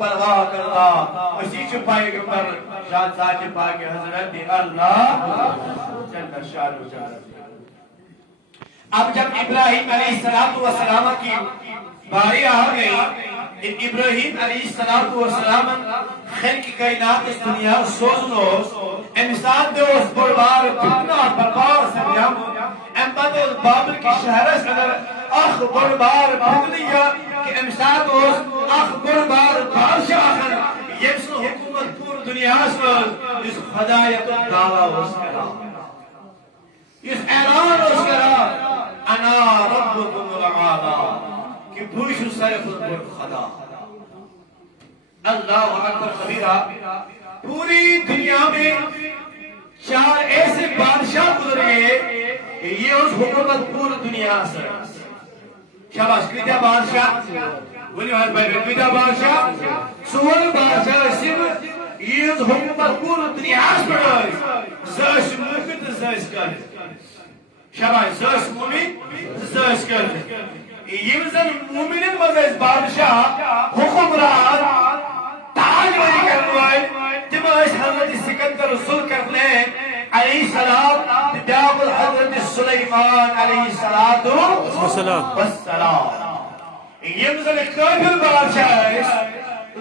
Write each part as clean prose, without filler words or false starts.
پرواہ کرتا اسی چھ پیغمبر شاد ذات پاک حضرت اللہ جل شانہ جل۔ اب جب ابراہیم علیہ السلام کی باری آ گئی، ابراہیم علیہ السلام خلق کائنات اس دنیا سوزنو امساد دے اس بڑبار فتنہ بربار سنجام امباد اس بابل کی شہرس اگر اخ بڑبار فتنیا کہ امساد اس اخ بڑبار بادشاہ یمسن حکومت پور دنیا سوز اس خدایت دعویٰ اس کرا اس اعلان اس کرا انا ربکم العالی کہ بوش صرف خدا اللہ اکبر کبیرہ۔ پوری دنیا میں 4 ایسے بادشاہ گزرے یہ اس حکومت پوری دنیا سے شاباش کتیا بادشاہ بولی ہاتھ بھائی کتیا بادشاہ 4 بادشاہ صرف یہ اس حکومت پوری دنیا سے پڑھائی زاش مومن زاش کر شاباش زاش مومن زاش کر یہ مومنین مزید بادشاہ حکمران تاج بری کرنوائے تم اس حضرت سکندر ذوالقرنین علیہ السلام بیاق حضرت سلیمان علیہ السلام یہ مزید کافر بادشاہ ہے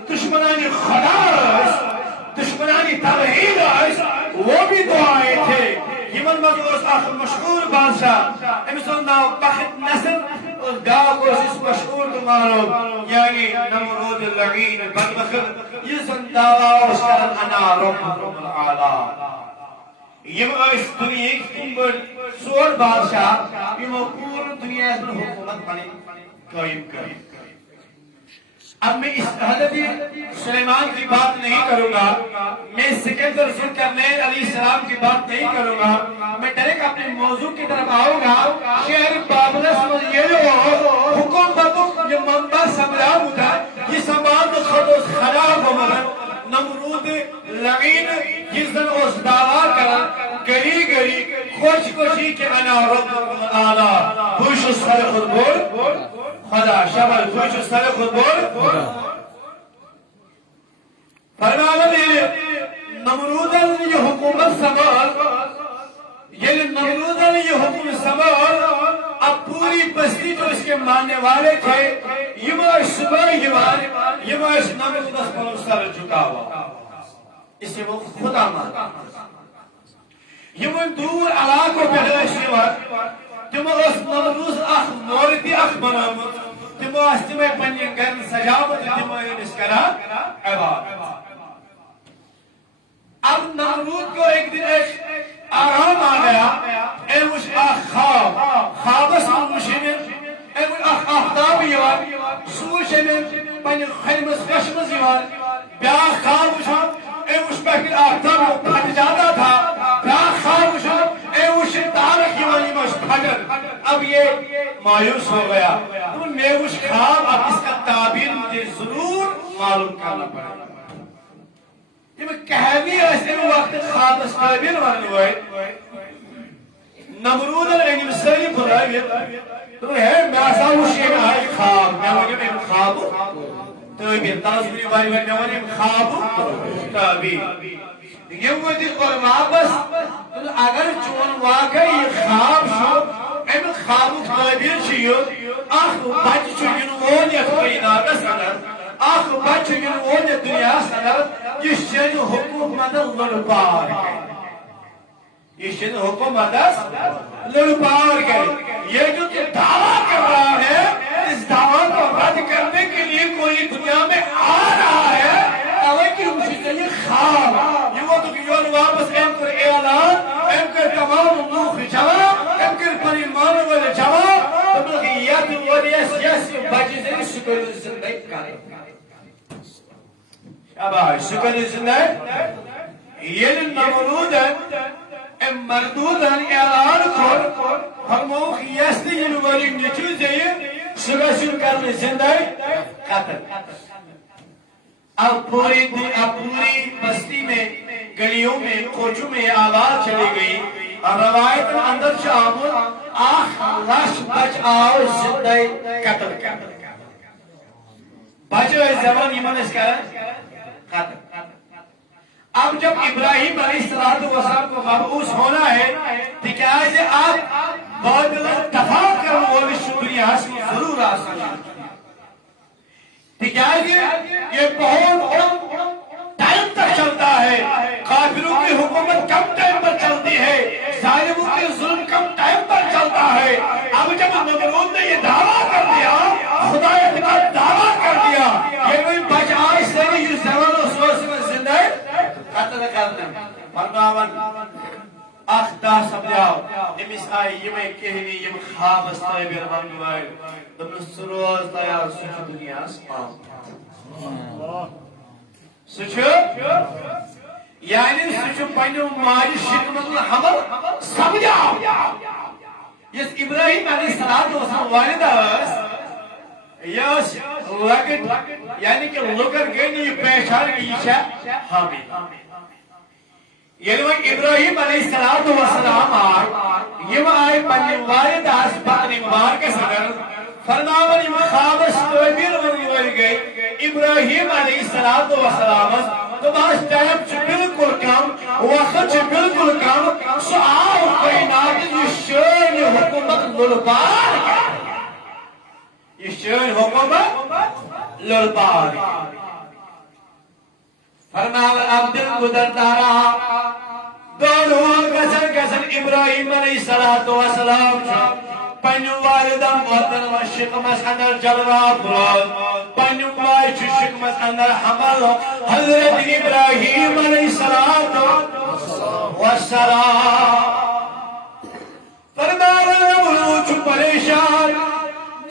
دشمنانی خدا ہے دشمنانی توحید ہے وہ بھی دعائے تھے یمن مزید آخر مشہور بادشاہ امسون ناو بخت نصر اس گاو کو اس مشہور تمہارو یعنی نمرود اللعین بدبخر یہ سنداوا اس کرن انا ربکم العالی یم اس دنیا کی تنبر 4 بادشاہ یمو پور دنیا اس پر حکومت پانی قائم کریں۔ اب میں اس حضرت سلیمان کی بات نہیں کروں گا، میں سکندر ذوالقرنین علیہ السلام کی بات نہیں کروں گا، میں ڈائریکٹ اپنے موضوع کی طرف آؤں گا۔ شہر بابلس میں یہ جو حکومتوں یہ منبع سمراب ہوتا یہ سماد خود اس خراب ہو مگر نمرود لعین جس دن اس دعویٰ کرا گری گری خوش خوشی کے انا ربکم العالی خوش اس خود بول خدا شبر خوش اس خود بول فرمانا میرے نمرودن یہ حکومت سمال یہ نمرودن یہ حکومت سمال اب پوری بستی جو اس کے ماننے والے تھے یماش صبح یماش نمرودس پر سر جھکا ہوا اسے وہ خدا مانا یمن دور علاقوں پہ حیثیوات تم اس نمروز اخ موردی اخ بنامت تم اس تمہیں پنی گرن سجاوت تمہیں اس کرا عباد۔ اب نمرود کو ایک دن ایک آرام آ گیا ایوش اخ خوابس مشمل ایوش اخ آفتاب یوان سوشمل پنی خیمس خشمز یوان بیا خواب وشان ایوش پہکل آفتاب پھٹ جاتا تھا بیا خواب وشان ایوش تارک یوان یمش پھٹر۔ اب یہ مایوس ہو گیا میں اس خواب اب اس کا تعبیر مجھے ضرور معلوم کرنا پڑے گا۔ یہ میں کہنی ایسے وقت خواب اس تعبیر ماننے ہوئے نمرود الرحیم سری بھرائی تو ہے میں آسا وشی میں آئی خواب میں ونیم ایم خواب تعبیر تاثری باری ونیم خواب تعبیر یہ مجھے اور واپس اگر چون واقعی خواب شو ایم خواب تعبیر شیو اخ بچ چون وونیت کائناتس اندر اخ بچ چون وونیت دنیا اندر یہ شن حکومت لڑپار گئے یہ شن حکومت لڑپار گئے۔ یہ جو دعویٰ کر رہا ہے اس دعویٰ کو رد کرنے کے لیے کوئی دنیا میں آ رہا ہے حالانکہ اسی سے یہ خواب یہ وہ تو یون واپس ایم کر اعلان ایم کر تمام نوخ جواب ایم کر پری مانو والے جواب تب لکھ یاد وریس یس بچی سے شکر زندگی کرے شاباش شکر زندگی یہ نمرودن ام مردودن اعلان کر فرموخ یستی ینواری نچوزے شکر کرنے زندگی قتل۔ اب پوری بستی میں گلیوں میں کوچوں میں آواز چلی گئی اور روایت اندر شامل آخ لاش بچ آؤ زندہ قتل کر۔ بچہ زمان یمن اس کرن ختم. اب جب ابراہیم علیہ السلام کو مبعوث ہونا ہے تکیازِ آپ باطل دفاع کرن وول شکریہ ضرور آسان تکیازِ یہ بہت ٹائم تک چلتا ہے. کافروں کی حکومت کم ٹائم پر چلتی ہے, ظالموں کے ظلم کم ٹائم پر چلتا ہے. اب جب نمرود نے یہ دعویٰ کر دیا, خدا کا دعویٰ کر دیا کہ کوئی بچائی سے نہیں اس زمان و سوچ میں زندہ ہے قتل کرنا فرماون اخدا سمجھاؤ امس آئی یمیں کہنی یم خواب استائی بیر مرگوائی دمن سروز تیار سچ دنیا آم سچو یعنی سچو پنیو ماجی شکمت الحمل سمجھاؤ. یس ابراہیم علیہ السلام والدہ یس لگت یعنی کہ لکر گئی پہچان کی یہ حامل. یعنی وہ ابراہیم علیہ السلام آئی یہ آئی پنی والدہ پتنی مبارک سگر فرماون یہ خوابس تعبیر ورگوئی گئی ابراہیم علیہ السلام تو بس ٹائم چھ بالکل کم وقت چھ بالکل کم سو آو کائنات یہ شان حکومت لڑبار یہ شان حکومت لڑبار فرماون اب دل گزرتا رہا دونوں گزن ابراہیم علیہ السلام پنیو والدہ محترم شکمس اندر جلوہ براد پنیو وائی شکمس اندر حمل حضرت ابراہیم علیہ السلام فرماون نمروچ پریشان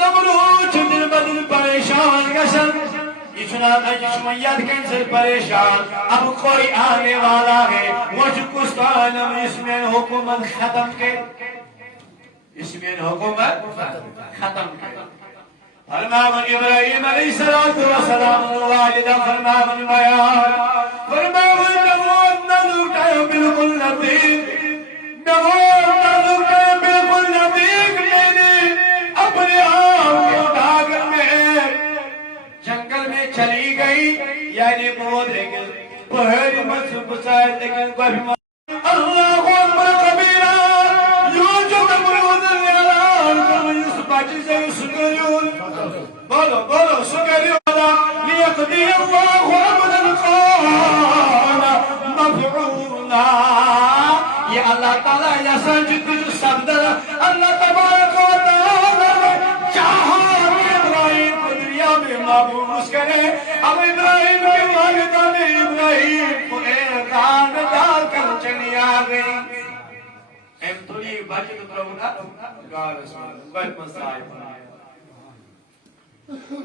نمروچ دل بدل پریشان گسن یہ چنانچہ جسمیت کینسر پریشان اب کوئی آنے والا ہے مجھ کستانم اس میں حکومت ختم کے اس میں حکومت ختم کے فرماون ابراہیم علیہ السلام والدہ فرماون بیان فرماون نمود نلوٹا بالکل نبیق نمود نلوٹا بالکل نبیق میں نے اپنے آپ کے ڈاگر میں جنگل میں چلی گئی یعنی بہت لیکن پہلی مصر بسائے لیکن کوئی اللہ اکبر کبیرہ یوں جو نمرود نیران کرو اس باچی سے سکریون بولو سکریون لیقضی اللہ عبدا کان مفعولا. یہ اللہ تعالیٰ یا سنجد جو سبدر اللہ تبارک و تعالیٰ چاہا ابراہیم کو دنیا میں معبوس کرے. اب ابراہیم کی والدہ نے ابراہیم کو ایک آن ڈال کر چلی آگئی. ایم تولی بچت پرونا گار اسمان بہت مسائل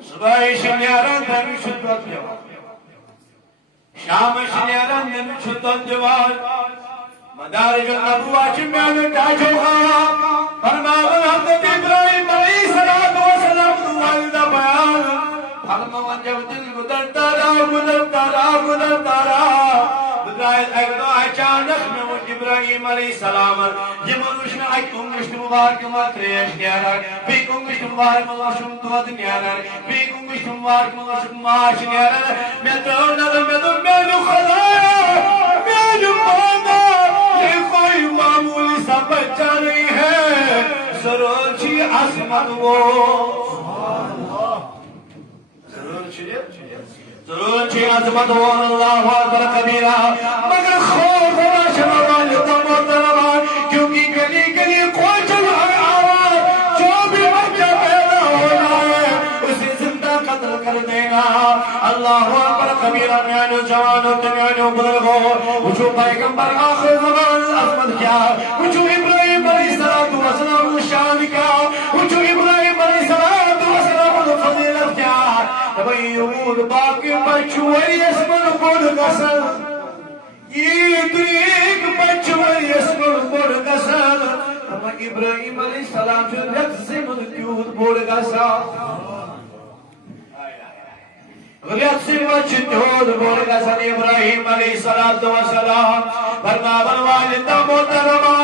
صبح شنیاران دن شدت جوان شام شنیاران دن شدت جوان مدارج النبوہ چمیان ڈاجو خواہ فرماون حضرت ابراہیم علیہ السلام والدہ بیان فرماون جب دل گزرتا رہا بدایت اگدو اچانک میں وہ ابراہیم علیہ السلام یہ منوشن اک انگشت مبارک ماتریش نیارن بیک انگشت مبارک ملاشم دود نیارن بیک انگشت مبارک ملاشم ماش نیارن میں دور ندر میں دور میں نو خدایا میں نو مانا یہ کوئی معمولی سا بچہ نہیں ہے ضرور چی عظمت وہ ضرور چی عظمت وہ اللہ اکبر کبیرہ مگر خوف ہونا شما والدہ محترمان کیونکہ گلی گلی کوئی چلا آواز جو بھی بچہ پیدا ہونا ہے اسے زندہ قتل کر دینا. اللہ اکبر کبیرہ میانو جوانو تمیانو بزرگو وچو پیغمبر آخر زمان عظمت کیا وچو ابراہیم علیہ السلام شان کیا وچو ابراہیم علیہ السلام فضیلت کیا تبیون باقی بچوری اسمن بڑھ گسل یہ دریک بچوری اسمن بڑھ گسل اما ابراہیم علیہ السلام جو رکھ سے مدکیوت بڑھ گسل غلیت سے مجھتود بڑھ گسل ابراہیم علیہ السلام فرماون والدہ محترمہ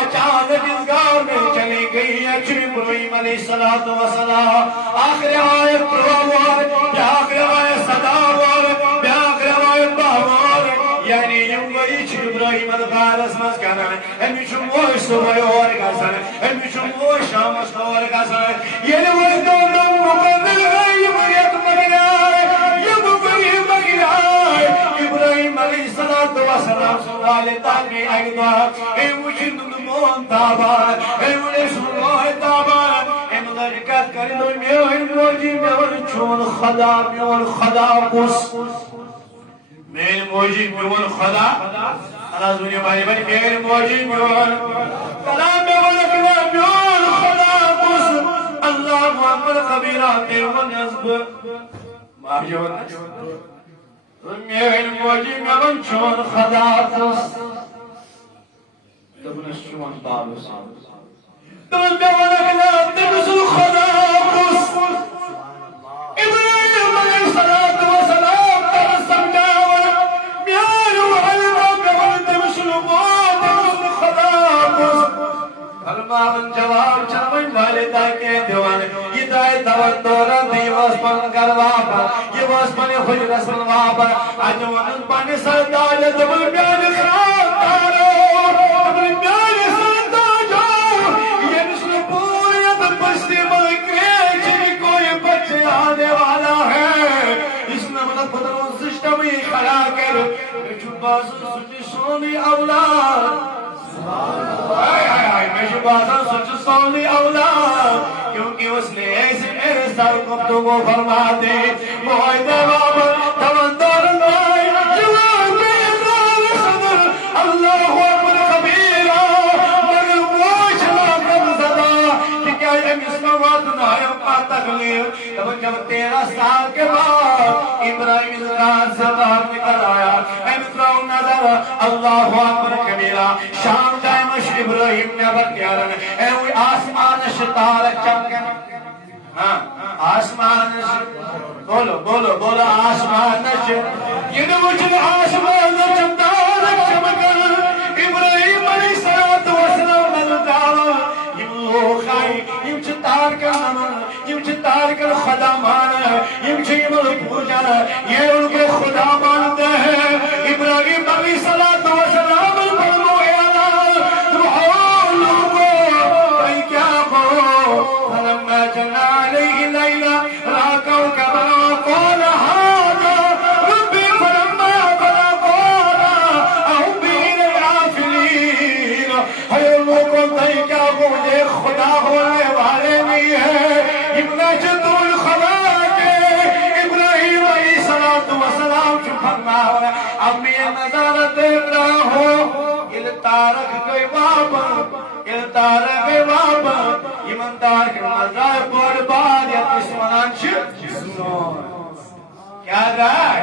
اچانک اس گاؤں میں چلی گئی چھ ابراہیم علیہ السلام آخر روایت پروار بیاکھ روایت صداوار بیاکھ روایت باوار یعنی یوگی چھ ابراہیم الغارس مز کران امی چھ موش صبح اور گسان امی چھ موش شامس اور گسان یعنی وہ دونوں مقرر گئی مریت مگنائے ابراہیم علیہ السلام سوال تاکی اگدہ اے وچھن مون تابان اے وچھن سنوائے تابان اے ملکت کردو میون موجی میون چون خدا میون خدا قس میون موجی میون خدا اللہ دنیا بھائی بھائی میون موجی میون کلام میون اکلا میون خدا قس اللہ محمد قبیرہ میون نصب ماجون میون موجی میون چون خدا قس دبنش چون بالوس دبن میون اکلا دبسو خدا قس ابراہیم علیہ السلام ترسم جاون میون علم میون دبسو خدا قس فرمان جواب چنوین والدہ کے دیوان یہ دائی دوان دورا دی واسپن گروابا یہ واسپن خوش رسمن وابا اجوان پانی سردار دبل بیان خراب دارو دبل بیان سردار جو یہ نسل پوریت بستی ملکے چلی کوئی بچے آنے والا ہے اس نے مدد پتروں سشتمی خلا کر چون بازن سچی سونی اولاد میں بازن سچ سونی اولاد کیونکہ اس نے ایسے ایسا گفتگو کو فرما دے معاہدہ بابا تمندر اللہ جواب اقرار صدر اللہ اکبر کبیرہ مگر موچلا کم زدہ کہ کیا یہ مسلمات نائم کا تکلیف جب 13 سال کے بعد ابراہیم الغار سے باہر نکل آیا اے مطرعون نظر اللہ اکبر کبیرہ شام دائمش ابراہیم نے بکیارن اے ہوئی آسمان شتار چمکن آسمان بولو بولو بولو آسمان یہ وجن آسمان چمکن چمکن ابراہیم علیہ السلام ملدالا یہ لوگ آئی یہ چتار کر نمن یہ چتار کر خدا مانا یہ چیمل پوجا یہ ان کے خدا مانتے ہیں ابراہیم علیہ السلام بلو اعلان روحانو کو بھئی کیا کو فلما جنا علیہ لیلہ راکو کبا قول هذا ربی فلما فلا قول احبی العافلین ہے لوگوں بھئی کیا کو یہ خدا ہونے والے نہیں ہے ابن جدول خدا کے ابراہیم علیہ السلام چو فرما ہوئے اب میں نظارہ دیکھ رہا ہوں التارک گئی بابا التارک گئی بابا ایمان تارک مزار بڑھ بار یا کسمانان کیا گائے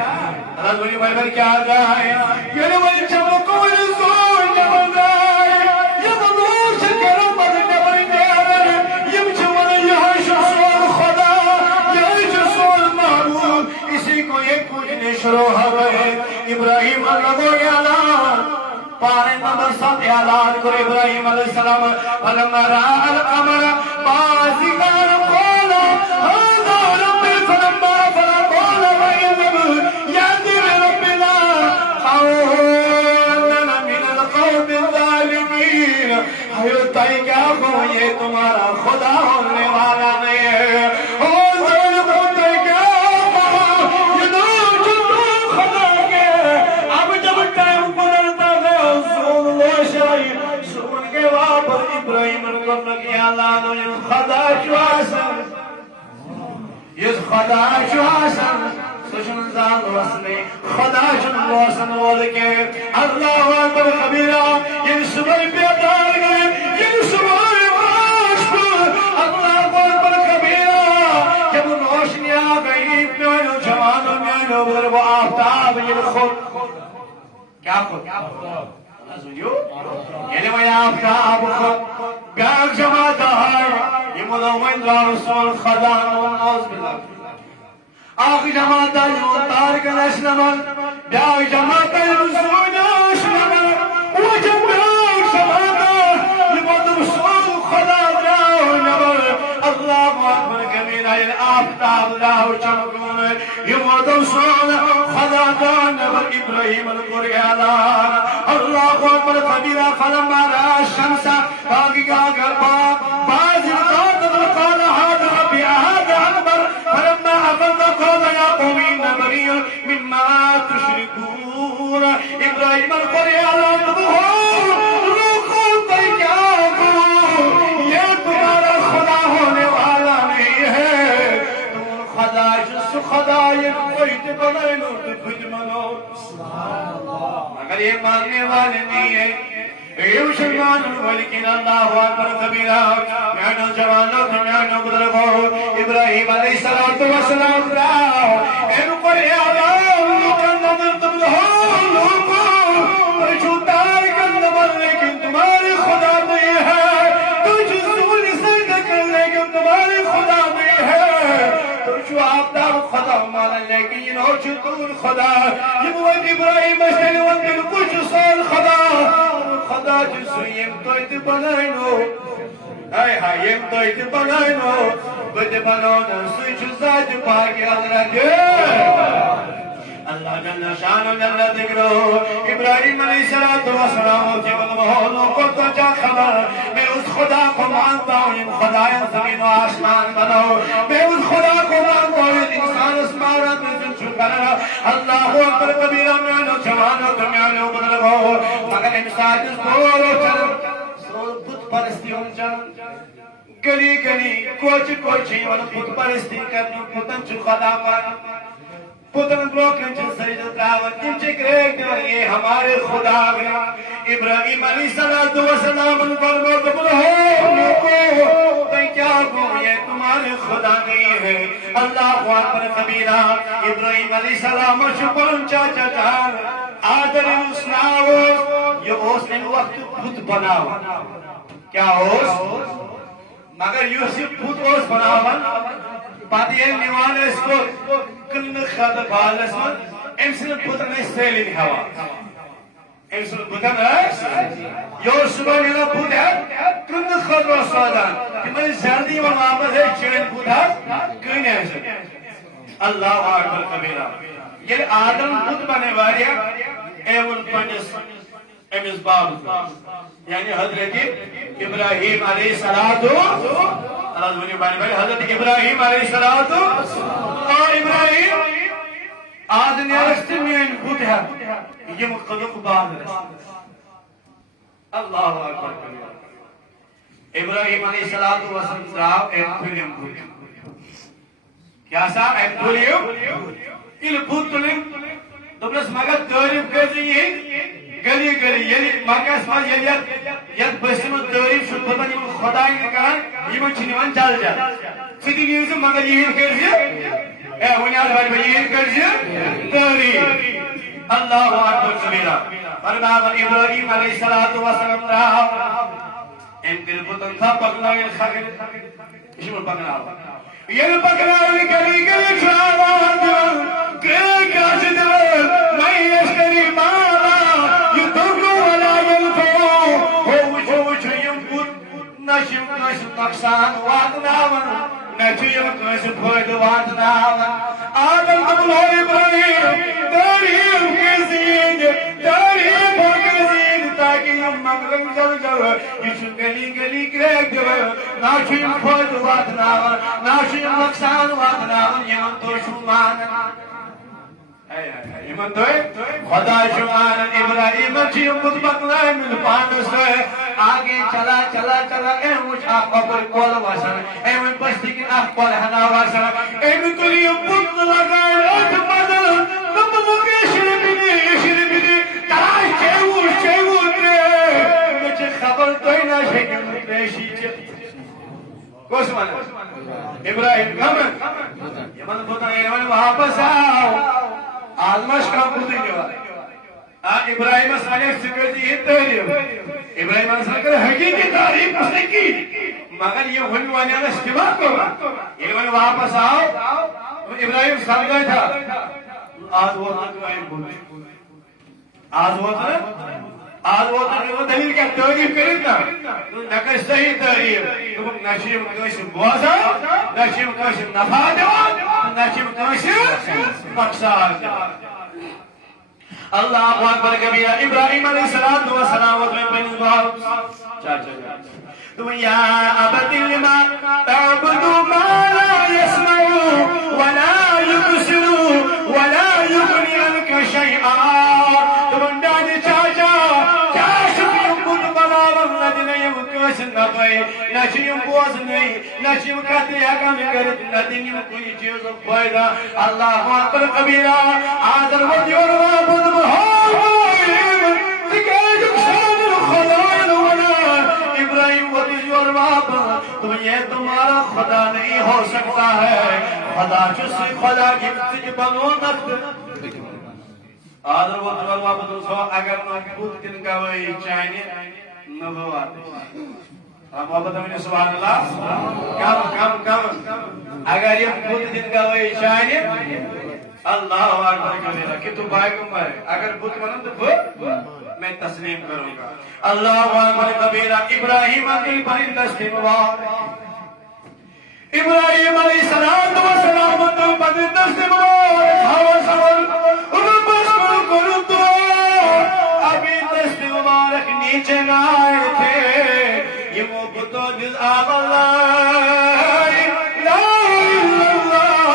اللہ بولی بھائی بھائی کیا گائے یہ وہی چمکو رسول جبل گائے یہ مدروش کرم بد جبل گائے یہ بچوان یہ شسول خدا یہ شسول معبود اسی کو ایک پوجنے شروع ہوئے ابراہیم اللہ کو اعلان پارے نمبر 7 اعلان کرے ابراہیم علیہ السلام فلما رأى القمر بازغا قال هذا ربي فلما فلا قال وإنه يهدي لربنا قولنا من القوم الظالمين حیوتائی کیا ہو یہ تمہارا خدا ہونے والا نہیں ہے ابراہیم کرنا کہ اللہ نے خدا شو حسن یہ خدا شو حسن سوچن زان واسنے خدا شو واسن ولکے اللہ اکبر کبیرہ یہ صبح بیدار گئے یہ صبح عاشق اللہ اکبر کبیرہ جب روشنی آ گئی میانو جوانو میانو وہ آفتاب یہ خود کیا خود یعنی وہ آفتاب خود بیاک جماعت ہے یہ مدومین را رسول خدا نوز بلک آخی جماعت ہے جو تارک الاسلام بیاک جماعت ہے رسول اسلام وہ جب بیاک جماعت ہے یہ مدوم رسول خدا براؤنا آئل آفتاب لاؤ چمکون یمودو سون خدا دان نبر ابراہیم القریالان اللہ اکبر کبیرہ فلما را الشمسہ باقی آگر باز قادر قال هذا ربي هذا أكبر فلما أفض قال يا قوم إن بريء مما تشركون إبراهيم القريالان روحو تیجاکو یہ تمہارا خدا ہونے والا نہیں ہے تم خدا جس خدا یہ کوئی بنائے لو تو خود منو مگر یہ ماننے والے نہیں ہے مسلمان ولیکن اللہ اکبر کبیرہ میانو جوانو میانو بزرگو ابراہیم علیہ السلام اینو قریالان لوکن نظر تم لوکو چھوٹار کن نمر لیکن تمہاری خدا نہیں ہے تجھ سول سجدہ کر لیکن تمہاری خدا نہیں ہے تجھ آفتاب خدا مانا لیکن یہ نوچتون خدا یہ وہ ابراہیم سلوان کچھ سال خدا خدا جسو یم تویت بنائنو ہائے ہائے یم تویت بنائنو بد بنانا سوچ زاد پاکی حضرت اللہ جل شانو جل ذکرو ابراہیم علیہ السلام کے مہونوں کو تو جا خبر میں اس خدا کو مانتا ہوں یہ خدا زمین و آسمان بناؤ میں اس خدا کو مانتا ہوں انسان اسمارا میں جن شکر اللہ اکبر کبیرہ میں نو جوانو دمیانو بدرگو مگر انسان اس بولو چل بت پرستی ہوں چل گلی گلی کوچی بت پرستی کرنو پتن چل خدا پانا پتن بروکن چل سجدہ تراون تم چکریک دیور یہ ہمارے خدا گیا ابراہیم علیہ السلام فرمو دبل ہو لوگو میں کیا ہوں یہ تمہارے خدا نہیں ہے اللہ اکبر کبیرہ ابراہیم علیہ السلام شکرن چاچا جان آدر اسناو یہ اس نے وقت بت بناو کیا اس مگر یوسف بت اس بناون پاتی ہے نیوان اس کو کن خد بالس من امسن بتن سیلین ہوا امسن بتن یور صبح نیلا بت ہے کن خد رسولان کہ میں زردی و معامل ہے چین بت ہے کن ہے اللہ اکبر کبیرہ یہ آدم بت بنے واریا ایون پنجس امس باب یعنی حضرت ابراہیم علیہ السلام حضرت ابراہیم علیہ السلام اور ابراہیم آد نیرست مین بت ہے یہ مقدق بعد اللہ اکبر ابراہیم علیہ السلام راو ایپولیم بت کیا سا ایپولیم یہ بت تلیم دبلس مگر تعریف کرتے ہیں گلی گلی یعنی مکس ماز یت بسم تعریف شد بتن یہ خدای نے کہا یہ چھنوان چل جا سیدھی نیوز مگر یہ کرجی اے ونیال بھائی یہ کرجی تعریف اللہ اکبر کبیرہ فرمایا ابراہیم علیہ السلام ان کے بتن تھا پکنا یہ خاطر اسی میں پکنا یہ پکنا گلی گلی چھاوان کہ کاش دل میں اشکری مارا نشیم کنس نقصان واتناون نشیم کنس فائد واتناون آدم قبلو ابراہیم تاریخ کے زید تاریخ کے زید تاکہ یہ مغرم جل جل یہ گلی گلی کریک جو نشیم فائد واتناون نشیم نقصان واتناون یہ تو شمان ایمان دوئے خدا شمان ابراہیم چی امت بکلائے من پانس دوئے آگے چلا چلا چلا ایموش آقا پر کول واسن ایمون پستی کی آق پر حنا واسن ایمون کلی امت لگائے اوٹ مدل نمبلو کے شربینی تلاش چیوش رے مجھے خبر دوئی نا شکل مکریشی کوس مانا ابراہیم کمن یمن بوتا ایمان واپس آؤ آدمش کام بودی گیا ابراہیم صالح سکرتی یہ تعریف ابراہیم صالح حقیقی تعریف اس نے کی مگر یہ ہونے والی اجتماع کو یہ واپس آؤ ابراہیم صالح تھا آج وہ ابراہیم بولے آج وہ تھا آج وہ دلیل کیا تعریف کرنا نہ صحیح تعریف نشیم کانس بوزان نشیم کانس نفع دِوان نشیم کانس نقصان اللہ اکبر کبیرہ ابراہیم علیہ السلام وطن پنس بہت یا ابت لما تعبد ما لا يسمع ولا يبصر ولا يغني عنك شيئا تمن داد چاچا نشیم بوز نہیں نشیم کہتے حکم کرت ندیم کوئی چیز فائدہ اللہ اکبر کبیرہ آدر ودیور وابد بہایم تکیج شان خدایل ولا ابراہیم ودیور وابد تو یہ تمہارا خدا نہیں ہو سکتا ہے خدا جس خدا کی تجھ بنو نفت آدر ودیور وابد سو اگر نبود کن گوائی چاہنے نبوات محبت امین سبحان اللہ کم اگر یہ خود دن گواہی چاہیے اللہ اکبر کبیرہ کہ تو پیغمبر ہے اگر بت بنوں تو میں تسلیم کروں گا اللہ اکبر کبیرہ ابراہیم علیہ بنی دستی مبارک ابراہیم علیہ السلام تو بنی دستی مبارک ہوا سوال انہوں بس کرو تو ابھی دستی مبارک نیچے نہ آئے تھے یہ محبت و جز آب اللہ لا الہ الا اللہ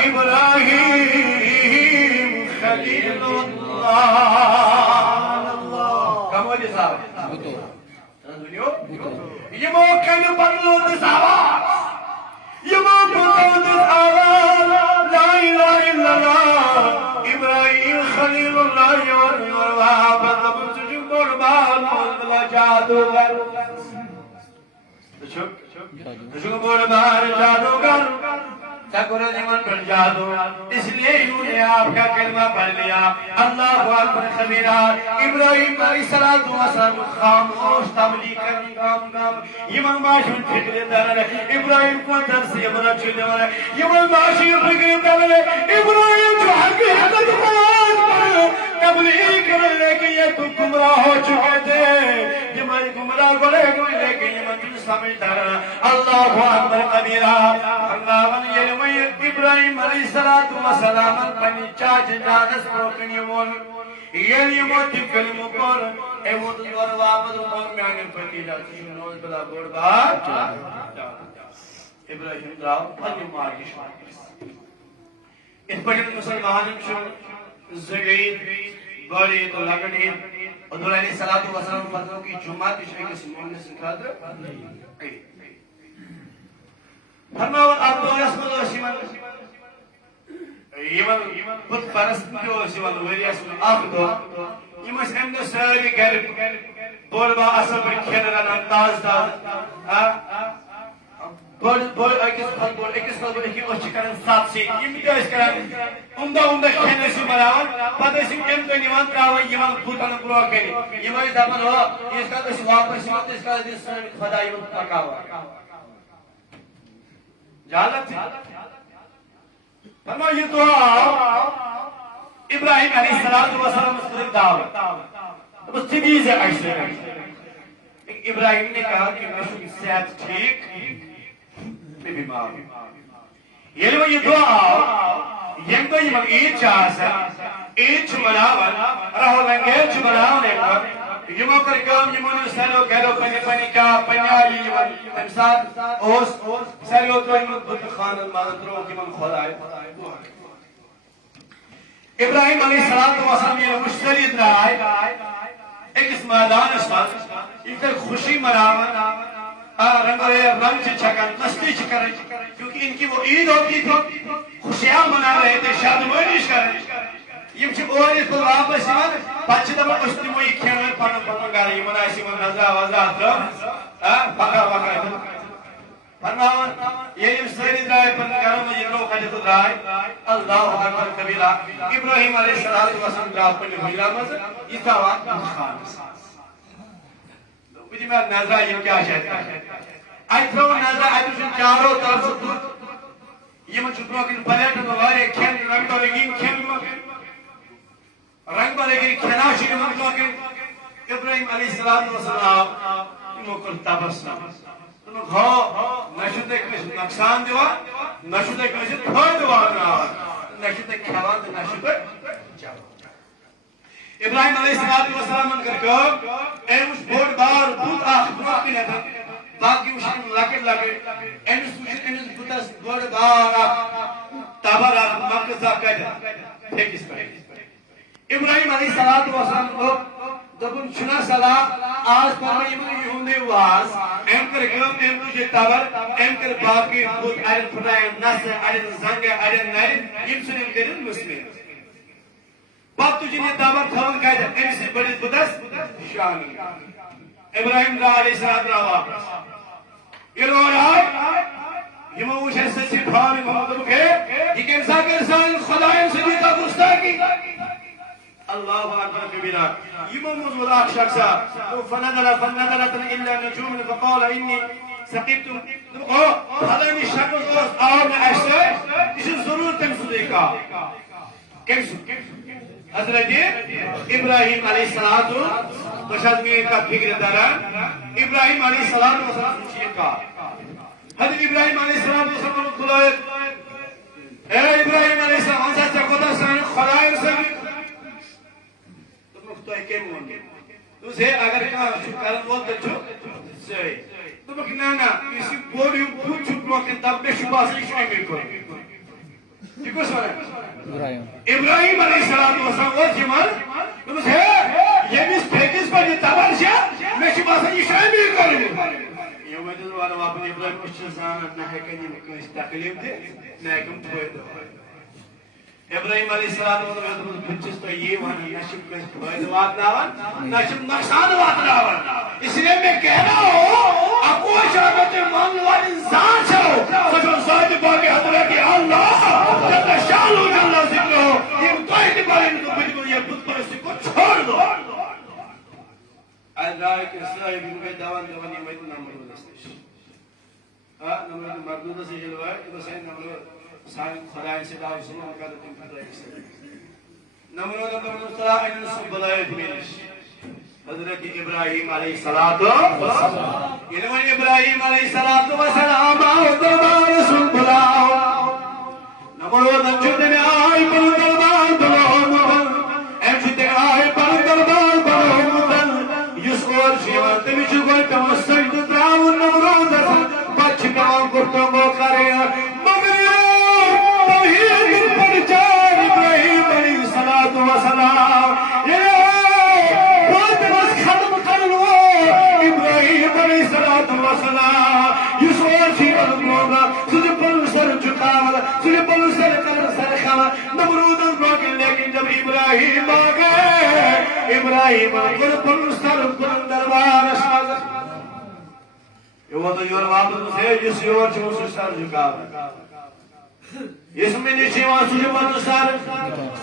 ابراہیم خلیل اللہ کم ہو جی صاحب یہ موقع میں بدلو دس آواز یہ موقع دس آواز لا الہ الا اللہ ابراہیم خلیل اللہ اور بدلو تجھو قربان مولا جادوگر تجھو قربان جادوگر تکر دیمان پر جادو اس لیے انہوں نے آپ کا کلمہ پڑھ لیا اللہ اکبر کبیرہ ابراہیم علیہ السلام خاموش تبلیغ کرنے کام یمن ماشون فکر دار ابراہیم کو درس یمن چلے والا یمن ماشون فکر دار ابراہیم جو حقیقت کو تبلیغ کرنے کے یہ تو گمراہ ہو چکے تھے یمن گمراہ گئے لیکن یمن سمجھدار اللہ اکبر کبیرہ اللہ ابراہیم علیہ السلام پنی چاچ جانس پروکنی مول یلی موتی کلمہ پر ایموت دور واپس پر میانے پتی جاتی نوز بلا بوڑ بات ابراہیم دراؤ پنی مارکی شوار اس پڑھیں مسلمان شو زگید بڑی تو لگڑی حضور علیہ السلام فرماؤ کی جمعہ تشریح کے سمون نے سکھا در فرماؤ آپ دو رسم دو سیمن یمن خود پرست دو سیمن وری اسم آپ دو یمن سیم دو ساری گر بول با اصل پر کھین رن انداز دا بول اکس خود بول اچھی کرن ساتھ سی یم دو اس کرن عمدہ کھین سی مراون پتہ سی یم تو نیوان تراون یمن خودن پرو کری یمن دامن ہو اس کا اس واپس مت اس کا دس خدا یم پکاوا جالت فرماؤ یہ دعا ابراہیم علیہ السلام مستقل دعوت بس تبیز ہے ایسے ابراہیم نے کہا کہ میں کی صحت ٹھیک میں بیمار ہوں یہ دعا یم تو یہ عید چاہسا عید چھمناون رہو لنگیر چھمناون ایک وقت یمو کر کام یمون سیلو گیلو پنی کا پنیالی یمن امساد اوس سیلو تو یمن بد خانت مانترو یمن خدای ابراہیم علیہ السلام یہ مشتری درائے ایک اس میدان اسمت ایک خوشی مناون رنگ سے چھکن مستی چھکن کیونکہ ان کی وہ عید ہوتی تھی خوشیاں منا رہے تھے شادمانیش کر رہے یم چھ اور اس کو واپس یوان پچھ دبا استمو یہ کھیل پن گار یمن آسی من نظر وزا تر پکا فرماون یہ سری درائے پن گار میں یہ لوگ کھجے تو درائے اللہ اکبر کبیرہ ابراہیم علیہ السلام درائے پن ہوئیلا مز یہ تھا وقت خان مجھے میں نظر یہ کیا شاید ایتھرو نظر ایتھرو چاروں طرف یہ من چھتروں کی پلیٹ وارے کھیل رنگ اور گیم کھیل رنگ برگی کھناشی مطلق ابراہیم علیہ السلام مکر تبسم ہو نشد نقصان دیوان نشد فائدہ واتناوان نشد کھیوان تو نشد ابراہیم علیہ السلام کر ایمس بوڑ بار بوت آخ بروت کنیتا باقی وشن لکٹ ایمس وشن ایمس بوتس بوڑ بار تبر مقصہ کجا پھیکس پر ابراہیم علیہ السلام کو دبن چھنا صلاح آج پرمانی من یہوندے واس ایم کر گم ایم تجھے تبر ایم کر باقی بوت ایرن پھٹائن نس ایرن زنگ ایرن نرین یم سنیم کرن مسلم بات تجھے نے تبر تھون کجا ایم سے بڑی بوتس شانی ابراہیم علیہ السلام یہ لوگ یہ موش ہے سچی بھانی محمد کے یہ کیسا کرسان خدایان سے بھی تابستا کی اللہ اکبر کبیرہ یہ موضوع آخ شخصا فنظرت الا نجوم فقال انی سقیبتم حالانی شخص آور میں ایسے اسے ضرور تنسو دیکھا کیسو حضرت ابراہیم علیہ السلام بشاد میں کا فکر داران ابراہیم علیہ السلام کا حضرت ابراہیم علیہ السلام خدای اے ابراہیم علیہ السلام ہم سے خدا سان خدای رسل تو ہے کہ مونگے تو سے اگر کہا کرن بولتے چھو صحیح تو بکنانا اسی بوڑی بھوت چھپلو کہ تب میں شبہ سے شوئی میں کریں ٹھیک ہے سوال ابراہیم علیہ السلام وہ جمال تو سے یہ بھی پیکس پر یہ تبر شا میں شبہ سے شوئی میں کریں یہ میں تو والا واپن ابراہیم کچھ زانت نہ ہے کہ نہیں کوئی تکلیف دے نہ کم کوئی دو ابراہیم علیہ السلام بچس تو یہ وہاں نشب کا فائدہ واتناوان نشب نقصان واتناوان اس لیے میں کہہ رہا ہوں اکو شربت مان والی انسان چھو سجن صاحب باقی حضرت اللہ جب شانو جل ذکر ہو یہ متعید بارے میں تو بجھو یہ بت پرستی کو چھوڑ دو رائے کے صاحب ان کے دوان دوانی میں تو نمرود استش نمرود مردود سے جلوائے تو صحیح نمرود سائن خدای سے دعوی سنوں کا تم خدای سے نمرود صلاح ان سبلائے دمیش حضرت ابراہیم علیہ الصلوۃ والسلام ابراہیم علیہ الصلوۃ والسلام دربار سبلائے نمرود جد میں آئی پر دربار بلو ایم جد آئی پر دربار بلو یس اور شیوان تمچ کو تم سجد دراو نمرود بچ کام کرتو مو کرے ابراہیم علیہ السلام ختم کرو ابراہیم علیہ السلام یہ سوچی ہوگا تجھے پر سر جھکاوا تجھے پر سر کھاوا نمرود لیکن جب ابراہیم آ گئے ابراہیم پر سر دربار یہ تو یور واپس ہے جس یور سر جھکاوا اس میں نشیوان سجھے بند سر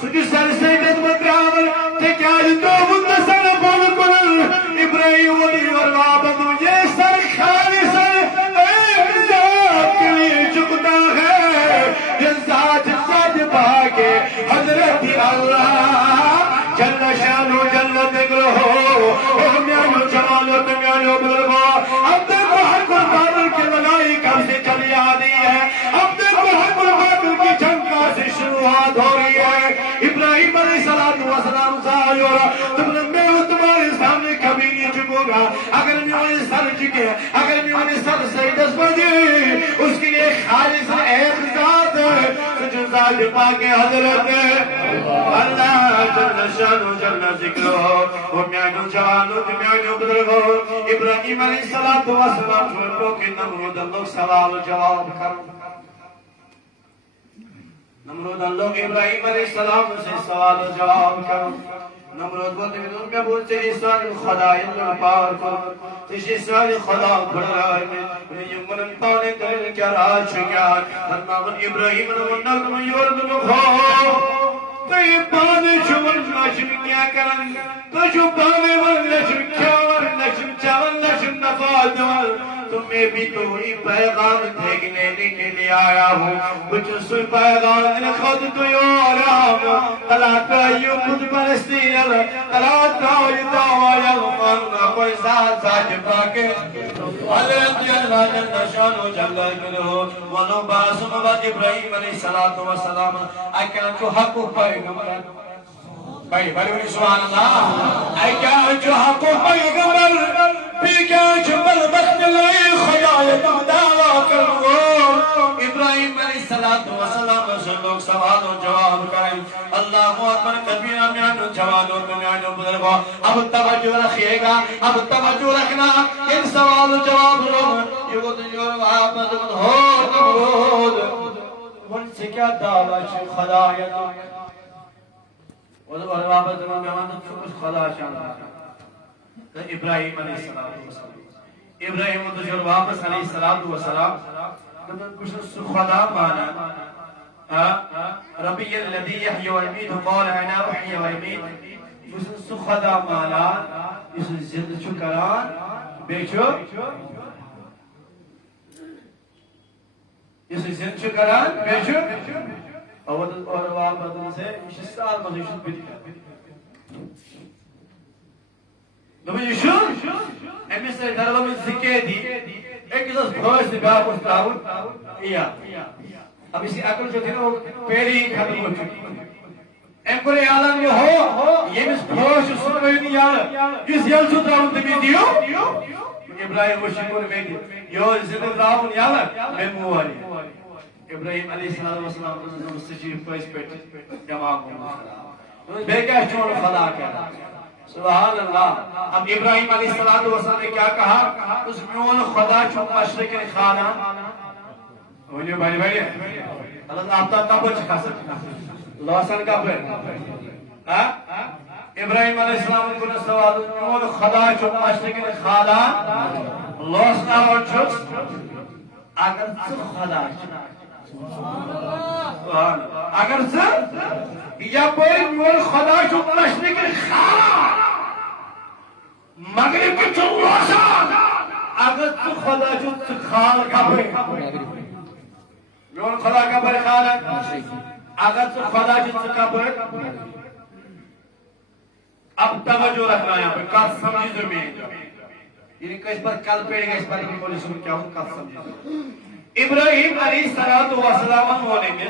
سجھے سر سیدت مدراول تکیاج تو مندسر بلکل ابراہیم ولی ورلابد یہ سر خالی سر ایک ذات کے لیے جھکتا ہے یہ ذات بھاگے حضرت اللہ جل شانو جل دگرو او میانو جمالو تمیانو بلگو اب دیکھو حق البادل کی لڑائی کب سے چلی آدھی ہے اب دیکھو حق البادل کی جنگ کا سے شروعات ہو رہی ہے ابراہیم علیہ السلام سایورا میں تمہارے سامنے کبھی نہیں جھکوں گا اگر میں انہیں سر جھکے اگر میں انہیں سر سیدس بجے اس کے لیے خالص ایک ذات سجن ذات پاک حضرت اللہ جل شانو جل ذکرو و میانو جوانو میانو بدرگو ابراہیم علیہ السلام کو کہ نمرود اللہ سوال و جواب کرو نمرود اللہ ابراہیم علیہ السلام سے سوال و جواب کرو نمرود بولتے ہیں میں بولتے ہیں سوال خدا اللہ پار کرو تیشی سوال خدا پڑھ رہا ہے میں یہ منن پانے دل کیا راج چکیان فرماون ابراہیم نمون یورد نخو تو یہ پانے چھوڑ نشم کیا کرن تو جو پانے ون نشم کیا ون نشم چاون نشم نفاد ون تو میں بھی تو ہی پیغام دیکھنے کے لیے آیا ہوں کچھ سن پیغام ان خود تو یورام طلاق ایو خود پرستی طلاق ایو دعوی مانگا کوئی ساتھ ساتھ پاکے حضرت اللہ جل شانو جل جلو ولو باسم بعد ابراہیم علیہ السلام اکیا جو حق پیغمبر بھائی بھائی سبحان اللہ اے کیا جو حق پیغمبر بھی کیا جو بلبخت لائی خدایت دعویٰ کرو ابراہیم علیہ السلام سے لوگ سوال و جواب کریں اللہ اکبر کبیرہ میانو جوانو میانو بزرگو اب توجہ رکھئے گا اب توجہ رکھنا ان سوال و جواب لوگ یہ وہ تجور وحابت ہو نمرود ان سے کیا دعویٰ چھے خدایت اور واپس زمان میں آمانا چھوکس خدا شان ابراہیم علیہ السلام ابراہیم تجھر واپس علیہ السلام کچھ خدا مانا ربی الذی یحیی و یمیت قول انا احیی و یمیت کچھ خدا مانا اس زند چکران بیچو اس زند چکران بیچو اور واپس سے سال مزیشن بیٹی دوباره شو امیس دربام زکه دی ایک از بھاش دیگر پستاون یا اب اسی عقل جو تھی نا پہلی ختم ہو چکی امپری عالم یہ ہو یہ مس بھاش سنوینی یار اس یل جو داون تمی دیو ابراہیم و شکر بیگی یو زندہ داون یار میں مواری ابراہیم علیہ السلام کو سچیف پیس پیٹ جمع ہوں بے کیا چون خدا کیا سبحان اللہ اب ابراہیم علیہ السلام نے کیا کہا اس میون خدا چون مشرق خانہ ولیو بھائی بھائی اللہ آپ تا کب چکا سکتا لوسن کب ابراہیم علیہ السلام کو سوال میون خدا چون مشرق خانہ لوسن اور چکس اگر تو خدا اگر سے یا پوری میون خدا چون مشرق خانہ مغرب کی چلوسا اگر تو خدا چون خان کبھے میون خدا کبھے خانہ اگر تو خدا چون کبھے اب توجہ رکھنا یہاں پہ کات سمجھی زمین یعنی کس پر کل پیڑ گا اس پر ایک پولیس میں کیا ہوں کات سمجھی ابراہیم علیہ السلام ہونے میں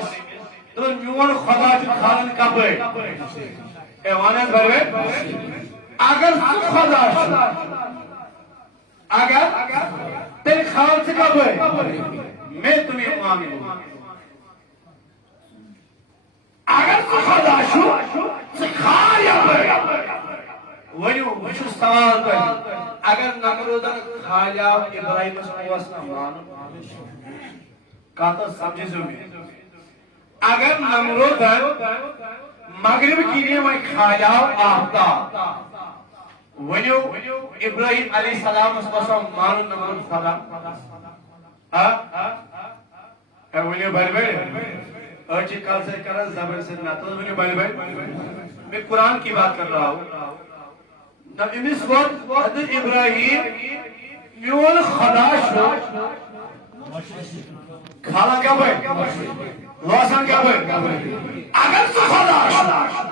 تو میون خدا چون خان کبھے ایوانا بھروے اگر تو خدا اگر تیرے خان سے کبھے میں تمہیں مانگوں اگر تو خدا شو سکھار یا بھے ونیو وشو سوال پہلی اگر نمرودن خالیا ابراہیم السلام کہتا سمجھے زمین اگر نمرودن مغرب کی لیے میں خالیا آفتا ونیو ابراہیم علیہ السلام مانو نمرود خدا ونیو بھائی بھائی اچھی کل سے کرا زبر سے ناتو ونیو بھائی بھائی میں قرآن کی بات کر رہا ہوں نبیس وقت حضرت ابراہیم میون خدا شو کھانا کیا بھائی لوسان کیا بھائی اگر تو خدا شو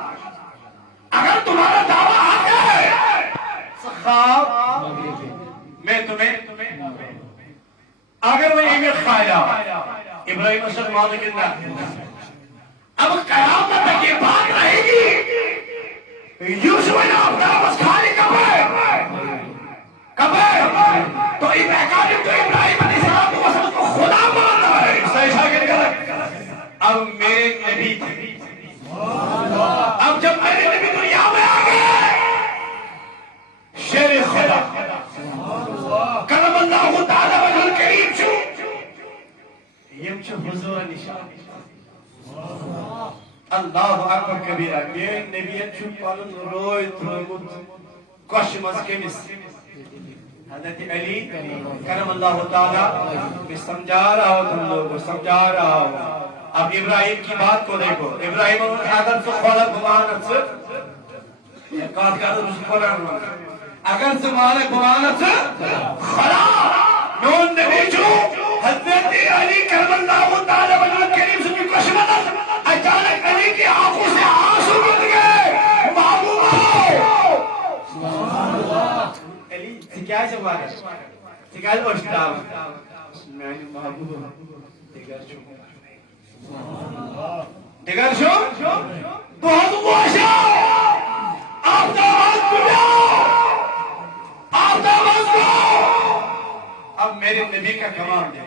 اگر تمہارا دعویٰ آ گئے سخاب میں تمہیں اگر میں یہ خواہیا ابراہیم السلام علیہ اب قیامت تک یہ بات رہے گی یوسف نے اپنا بس خالی کب ہے تو ابراہیم علیہ السلام کو خدا مان رہا ہے صحیح شاگرد کر اب میرے نبی تھے اب جب میرے نبی دنیا میں آ گئے شیر خدا کرم اللہ تعالی وجہ الکریم چھو یم چھو حضور نشان اللہ اکبر کبیرہ میرے نبی چھو پالن روی تھومت کوشمز کمیس حضرت علی کرم اللہ تعالی میں سمجھا رہا ہوں تم لوگوں سمجھا رہا ہوں اب ابراہیم کی بات کو دیکھو ابراہیم انہوں نے اگر سے خولا گمانت سے یہ کات کہا تو مجھے قرآن اگر سے مالک گمانت سے خلا میون نبی چھو حضرت علی کرم اللہ تعالی وجہ کریم سے کشمت اچانک علی کی آنکھوں سے آنسو گر گئے محبوبہ علی سکیا جواب ہے سکیا اشتاب میں محبوبہ دیگر شو بہت گوشا آپ دعوت بلاؤ آپ دعوت بلاؤ اب میرے نبی کا کمال دے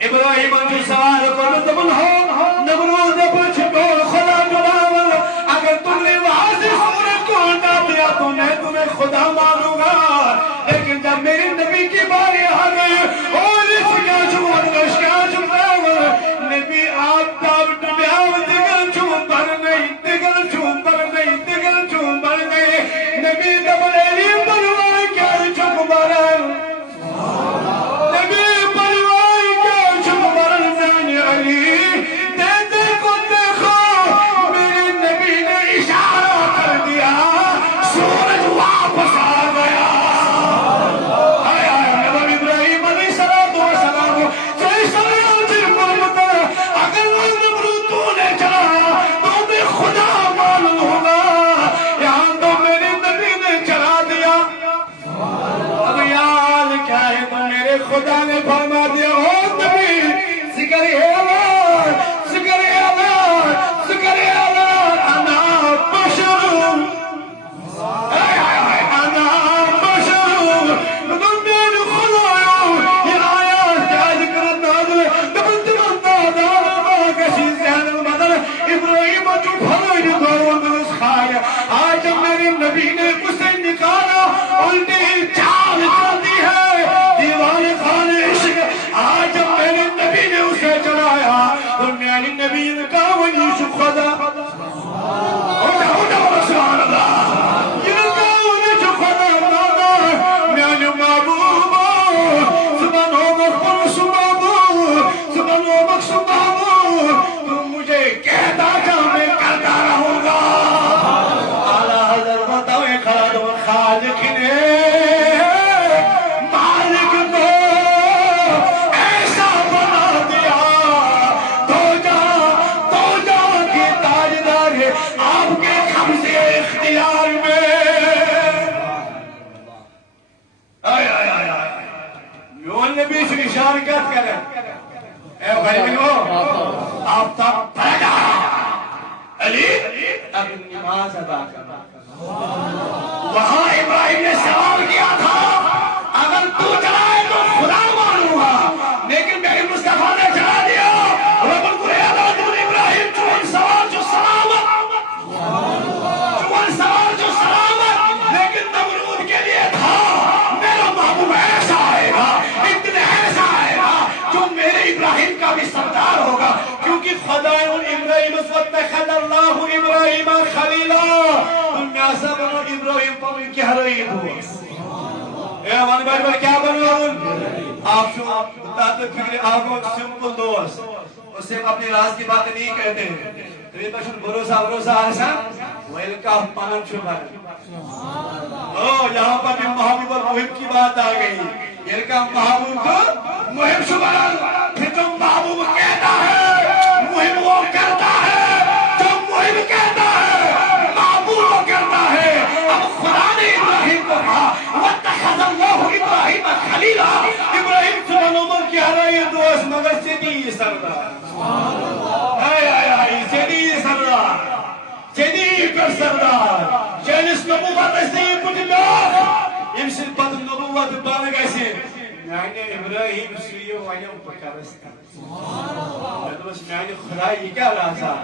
ابراہیم جو سوال کرو تو بلہو نمرود پوچھ کو خدا جلاول اگر تم نے وہاں سے سورج کو ہٹا دیا تو میں تمہیں خدا مانوں گا لیکن جب میرے نبی کی باری آ گئی اور اس کیا چھوڑ گشکا چھوڑ نبی آپ تاب ڈبیاو دگل چھوڑ پر نہیں دگل چھوڑ پر نہیں دگل چھوڑ پر نہیں نبی دبل علی بلوائی کیا چھوڑ پر خدا نے فرما دیا ہو نبی ذکر اعلان ذکر اعلان ذکر اعلان انا بشر انا بشر من بين خدايا یہ آیات کیا ذکر نازل تبت من دادا ما کسی ذہن المدن ابراہیم جو بھلائی دور درس کھایا آج میرے نبی نے اسے نکالا الٹی چال کر دی ہے آج جب میرے نبی نے اسے چلایا تو میرے نبی نے کہا ونیش خدا اٹھا سبحان اللہ یہ کہا ونیش خدا دادا میرے محبوب سبحان مخبر سبحان مخبر تم مجھے کہتا کہ میں کرتا رہوں گا اعلیٰ حضرت بتاؤں خالد و خالق نے شارکت کریں اے غریبینو آپ تک پیدا علی اب نماز ادا کرنا وہاں ابراہیم نے سوال کیا تھا اگر تو چلائے تو خدا مانوں گا لیکن میرے مصطفیٰ نے چلا دیا رب القرآن ابراہیم چون سوال جو سلامت چون سوال جو سلامت لیکن نمرود کے لیے تھا میرا محبوب ایسا آئے گا ابراہیم کا بھی سردار ہوگا کیونکہ خدا ابراہیم اس وقت میں خد اللہ ابراہیم خلیلہ تم میں ایسا بنو ابراہیم پر ان کی حرائیت ہوا اے ہمانی بھائی بھائی کیا بنو آپ شو بتاتے فکر آپ کو سمپل دوست اس سے اپنی راز کی باتیں نہیں کہتے ہیں تو یہ بشن بروسہ ایسا ویلکا پانن شبھر یہاں پر بھی محبوب اور محب کی بات آ گئی یہ کا محبوب تو محب شبھر پھر جو محبوب کہتا ہے محب وہ کرتا ہے جو محب کہتا ہے محبوب وہ کرتا ہے اب خدا نے ابراہیم کو کہا وَاتَّخَذَ اللَّهُ إِبْرَاهِيمَ خَلِيلًا ابراہیم سبحان عمر کی حرائی دوست مگر سیدھی سردار سیدھی سردار سیدھی پر سردار چینس نبوت اس نے یہ پٹی لاکھ امسل پت نبوت بانگ ایسے میانے ابراہیم سوئیو وائیو پکرستا دوست میانے خدا یہ کیا رہا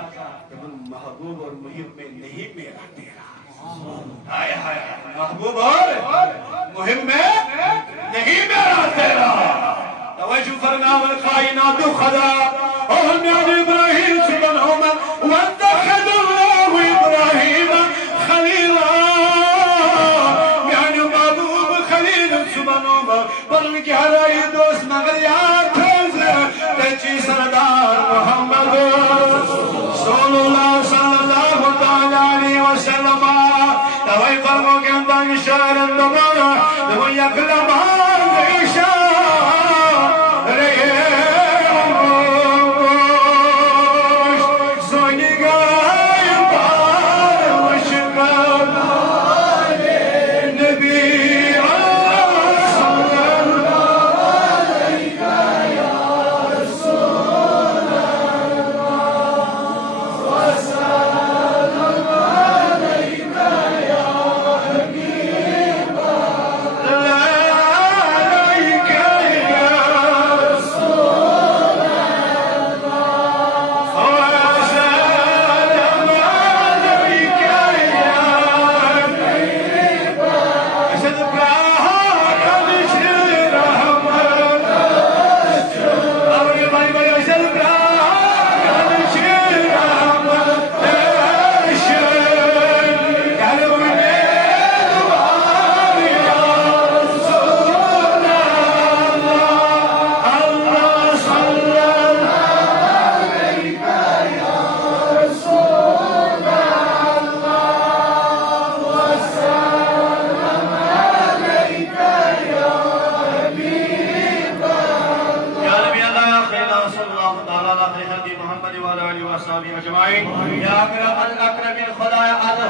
کہ محبوب اور محب میں نہیں میرا تیرا آئے محبوب اور محب میں نہیں میرا تیرا توجہ فرنا والقائنات خدا اور میانے ابراہیم سبن عمر وَاتَّخَذَ اللَّهُ إِبْرَاهِيمَ خَلِيلًا میانے محبوب خلیل سبن عمر پر ان کی ہرائی دوست مگر یاد تیچی سردار محمد صلی اللہ علیہ وسلم توائی فرمو کے اندر اشارت دمارا تو یک لمحان اشارت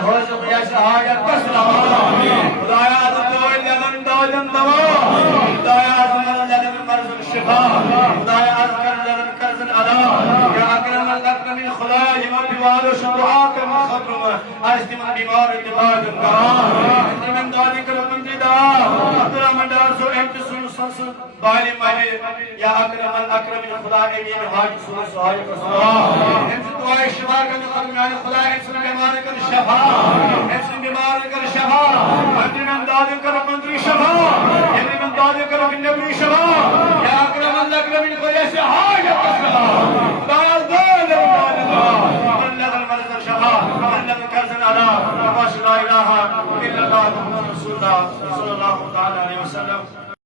حوزق یا شہایت کسلا خدایا دعوی لگن دادن دوا خدایا لگن مرض الشفا خدایا اذکر لگن کرزن علا یا اکرم الاکرمین خدایا یمن بیمار و شدعا کرم خطرم ارستی من بیمار اتباع کرم من دادی کرم من جدا عبدالرحمن دار سو امتسون سنسل بالی مالی یا اکرم الاکرمین خدا امین حاج سور سہای قصدا امتسون دعائی شفا کرم خطرمیان خدا امتسون بیمار کر شفا امتسون بیمار کر شفا امتسون من دادی کرم من شفا امتسون من دادی کرم من نبری شفا